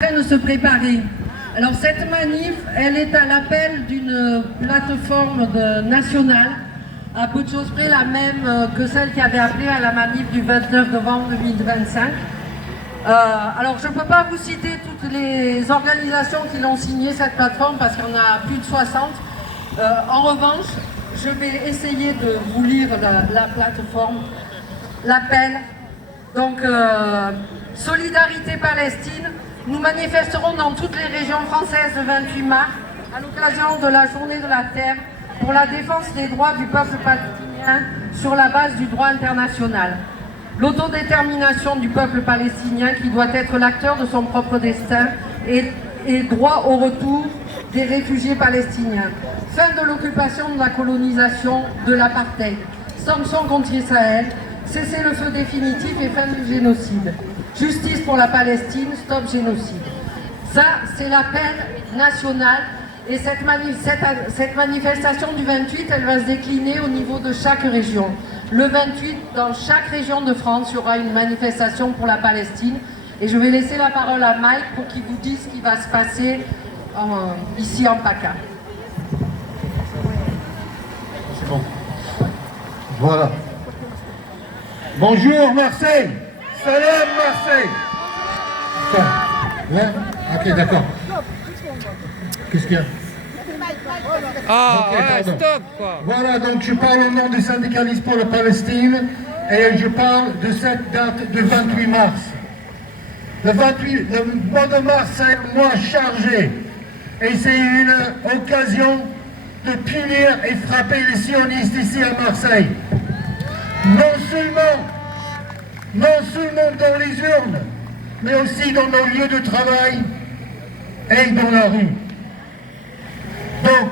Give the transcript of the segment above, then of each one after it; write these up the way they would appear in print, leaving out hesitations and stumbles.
En train de se préparer. Alors cette manif, elle est à l'appel d'une plateforme nationale, à peu de choses près la même que celle qui avait appelé à la manif du 29 novembre 2025. Alors je ne peux pas vous citer toutes les organisations qui l'ont signé cette plateforme parce qu'il y en a plus de 60. En revanche, je vais essayer de vous lire la plateforme, l'appel. Donc, Solidarité Palestine. Nous manifesterons dans toutes les régions françaises le 28 mars à l'occasion de la Journée de la Terre pour la défense des droits du peuple palestinien sur la base du droit international. L'autodétermination du peuple palestinien qui doit être l'acteur de son propre destin et droit au retour des réfugiés palestiniens. Fin de l'occupation, de la colonisation, de l'apartheid. Sanctions contre Israël. Cessez-le-feu définitif et fin du génocide. Justice pour la Palestine, stop génocide. Ça, c'est l'appel national. Et cette manifestation du 28, elle va se décliner au niveau de chaque région. Le 28, dans chaque région de France, il y aura une manifestation pour la Palestine. Et je vais laisser la parole à Mike pour qu'il vous dise ce qui va se passer ici en PACA. C'est bon. Voilà. Bonjour Marseille. Salam Marseille. Ouais. Ok, d'accord. Qu'est-ce qu'il y a? Ah, okay, ouais, stop quoi. Voilà, donc je parle au nom des syndicalistes pour la Palestine et je parle de cette date de 28 mars. Le mois de mars, c'est un mois chargé et c'est une occasion de punir et frapper les sionistes ici à Marseille. Non seulement dans les urnes, mais aussi dans nos lieux de travail et dans la rue. Donc,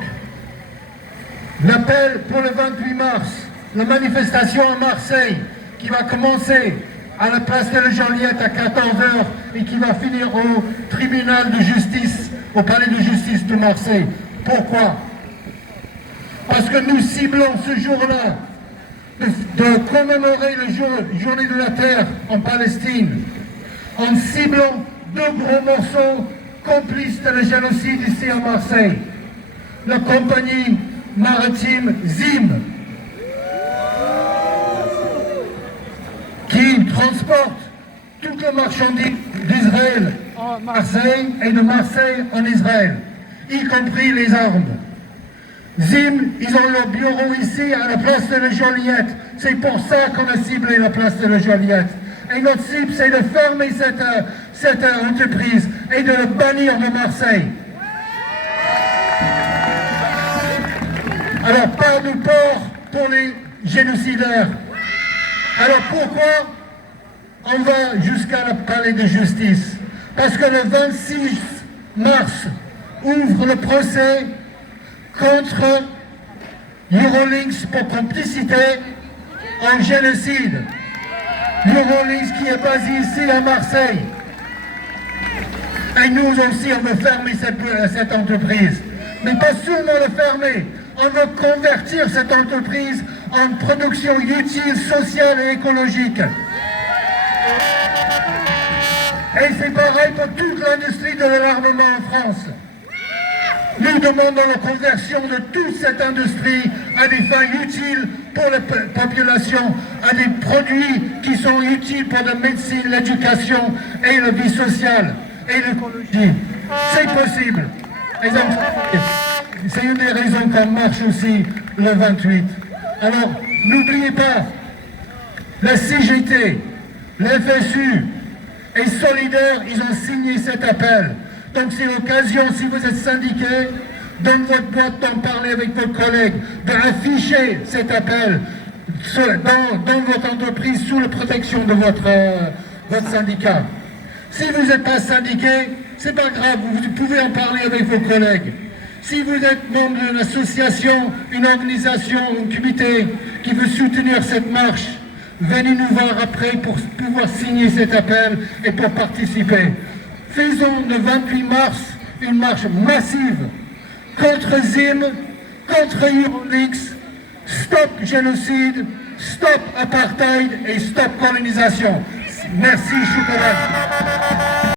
l'appel pour le 28 mars, la manifestation à Marseille, qui va commencer à la place de la Joliette à 14h et qui va finir au tribunal de justice, au palais de justice de Marseille. Pourquoi? Parce que nous ciblons ce jour-là de commémorer la journée de la Terre en Palestine, en ciblant deux gros morceaux complices de le génocide ici à Marseille. La compagnie maritime ZIM, qui transporte toutes les marchandises d'Israël en Marseille et de Marseille en Israël, y compris les armes. ZIM, ils ont leur bureau ici à la place de la Joliette. C'est pour ça qu'on a ciblé la place de la Joliette. Et notre cible, c'est de fermer cette entreprise et de le bannir de Marseille. Alors, pas de port pour les génocidaires. Alors pourquoi on va jusqu'à le palais de justice? Parce que le 26 mars ouvre le procès contre Eurolinks pour complicité en génocide. Eurolinks qui est basé ici à Marseille. Et nous aussi, on veut fermer cette entreprise. Mais pas seulement le fermer, on veut convertir cette entreprise en production utile, sociale et écologique. Et c'est pareil pour toute l'industrie de l'armement en France. Nous demandons la conversion de toute cette industrie à des fins utiles pour la population, à des produits qui sont utiles pour la médecine, l'éducation et la vie sociale et l'écologie. C'est possible. C'est une des raisons qu'on marche aussi le 28. Alors, n'oubliez pas, la CGT, l'FSU et Solidaire, ils ont signé cet appel. Donc c'est l'occasion, si vous êtes syndiqué, dans votre boîte d'en parler avec vos collègues, d'afficher cet appel dans votre entreprise sous la protection de votre syndicat. Si vous n'êtes pas syndiqué, c'est pas grave, vous pouvez en parler avec vos collègues. Si vous êtes membre d'une association, une organisation, un comité qui veut soutenir cette marche, venez nous voir après pour pouvoir signer cet appel et pour participer. Faisons le 28 mars une marche massive contre ZIM, contre Eurolinks, stop génocide, stop apartheid et stop colonisation. Merci, Chocolat.